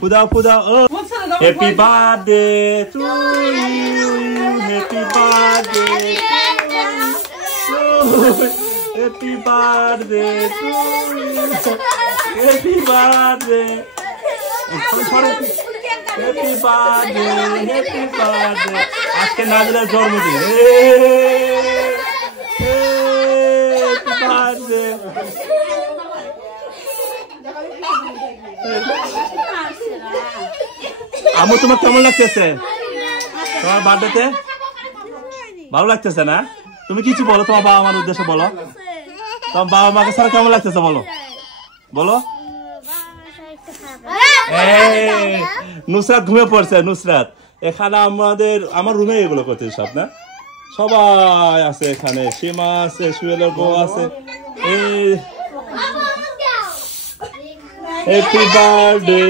ফুদাও ফুদাও ও happy birthday to you happy birthday happy birthday to you happy birthday happy birthday happy birthday আজকে নাজিলার জন্মদিন happy birthday আমু তোমার কেমন লাগতেছে তোমার বার্থডেতে ভালো লাগতেছে না তুমি কিছু বলো তোমার বাবা মার উদ্দেশ্যে বলো তোমার বাবা মাকে ছাড়া কেমন লাগতেছে বলো বলো নুসরাত ঘুমিয়ে পড়ছে নুসরাত এখানে আমার রুমে এগুলো করতে সব না সবাই আছে এখানে সীমা আছে সুয়েলের বউ আছে হ্যাপি বার্থডে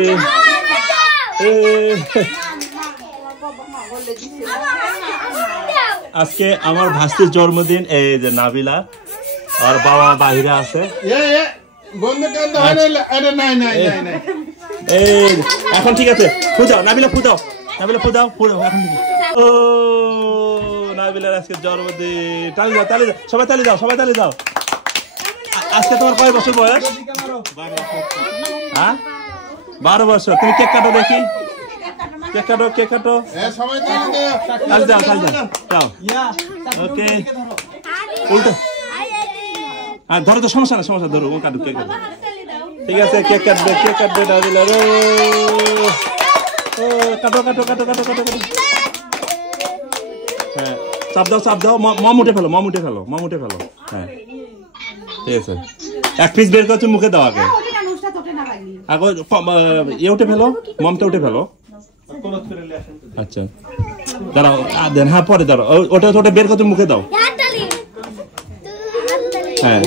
আজকে আমার ভাস্তির জন্মদিন এই যে নাবিলা আর বাবা বাহিরে আছে এখন ঠিক আছে ফুদাও নাবিলা ফুদাও নাবিলা ফুদাও এখন ও নাবিলার আজকে জন্মদিন তালি দাও তালি দাও সবাই তালি দাও সবাই তালি দাও আজকে তোমার কয় বছর বয়স 12 বছর তুমি কেক কাটো দেখি কেক কাটো কেক কাটো তালি দাও তালি দাও ওকে উল্টো আর ধরো তো সমস্যা না সমস্যা ধরো ও কাটো কেক কাটো ঠিক আছে কেক কাটবে নাবিলা রে ও কাটো কাটো কাটো কাটো কাটো কাটো হ্যাঁ চাপ দাও মম উঠে ফেলো হ্যাঁ ঠিক আছে এক পিস বের করছো মুখে দাও আগে উঠে ফেলো মমটা উঠে ফেলো আচ্ছা দাঁড়াও দেন হ্যাঁ পরে দাঁড়াও ওটা ওটা বের করছো মুখে দাও হ্যাঁ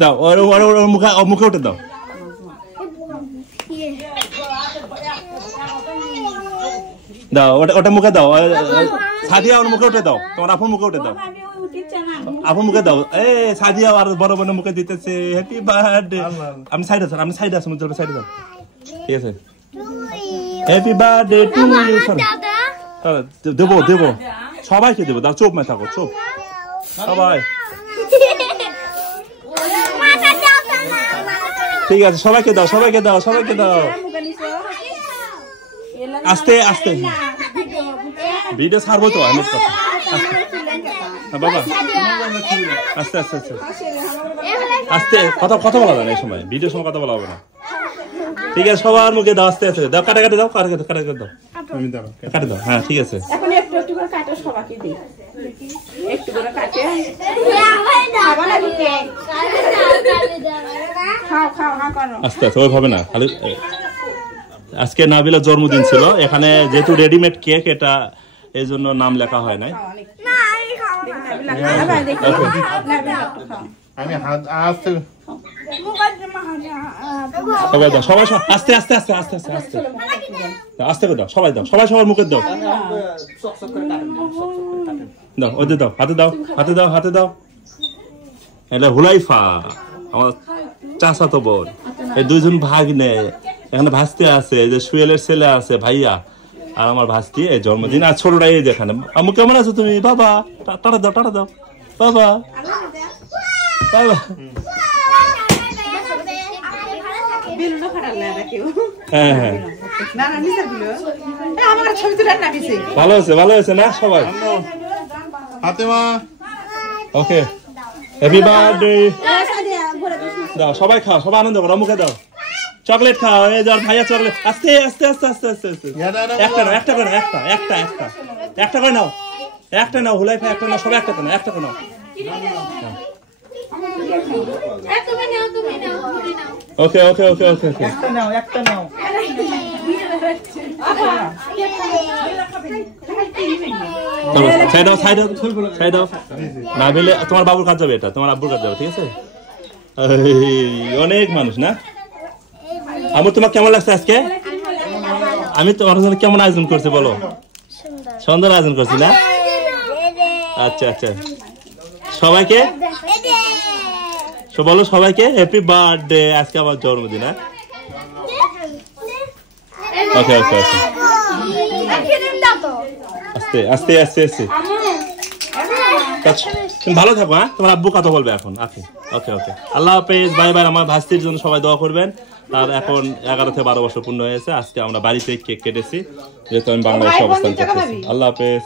দাও ওর মুখে উঠে দাও দাও ওটা মুখে দাও সাদিয়া ওর মুখে উঠে দাও তোমার আপুর মুখে উঠে দাও আপুর মুখে দাও সাদিয়া আর বড় বোন মুখে দিতেছে হ্যাপি বার্থডে আমি সাইড আছে মুজর সাইড দাও ঠিক আছে হ্যাপি বার্থডে টু ইউ দেবো সবাইকে দেবো দাও চুপ মে থাকো চুপ সবাই ঠিক আছে সবাইকে দাও আস্তে আস্তে ভিডিও ছাড়বো তো আমি বাবা আস্তে আস্তে আস্তে আস্তে কথা বলা যায় না এই সময় ভিডিওর সময় কথা বলা হবে না ঠিক আছে সবার মুখে দাও আস্তে আস্তে দাও কাটা দাও কাটে দাও হ্যাঁ ঠিক আছে আস্তে আস্তে ওইভাবে না খালি আজকে নাবিলার জন্মদিন ছিল এখানে যেহেতু রেডিমেড কেক এটা এই জন্য নাম লেখা হয় নাই সবাই দাও সবাই আস্তে আস্তে আস্তে আস্তে আস্তে আস্তে আস্তে করে দাও সবাই সবার মুখে দাও দাও ওদের দাও হাতে দাও এটা হুলাইফা আমার চাচাতো বোন এই দুইজন ভাগ্নে এখানে ভাস্তি আছে যে সুয়েলের ছেলে আছে ভাইয়া আর আমার ভাস্তি এই জন্মদিন আর ছোটটা এই যেখানে আম্মু কেমন আছো তুমি বাবা টাটা দাও বাবা হ্যাঁ ভালো হয়েছে না সবাই ওকে হ্যাপি বার্থডে দাও সবাই খাও সবাই আনন্দ করো মুখে দাও চকলেট খাও এই যার ভাইয়া চকলেট আস্তে আস্তে আস্তে আস্তে আস্তে আস্তে একটা করে নাও একটা নাও হুলাইফা একটা নাও সবাই একটা করে নাও ওকে একটা নাও সাইড দাও না পেলে তোমার বাবুর কাজ যাবে এটা তোমার আব্বুর কাজ যাবে ঠিক আছে অনেক মানুষ না আমার তোমার কেমন লাগছে আজকে আমি তোমার জন্য কেমন আয়োজন করছি বলো সুন্দর আয়োজন করছি না আচ্ছা তো বলো সবাইকে হ্যাপি বার্থডে, আজকে আমার জন্মদিন। হ্যাঁ ওকে ওকে ওকে, আস্তে আস্তে আস্তে আস্তে। তুমি ভালো থাকো। হ্যাঁ তোমার আব্বু কথা বলবে এখন। ওকে ওকে ওকে, আল্লাহ হাফেজ, বাই বাই। আমার ভাস্তির জন্য সবাই দোয়া করবেন। তার এখন 11 থেকে 12 বছর পূর্ণ হয়েছে। আজকে আমরা বাড়িতে কেক কেটেছি, যেহেতু আমি বাংলাদেশে অবস্থান করতেছি। আল্লাহ হাফেজ।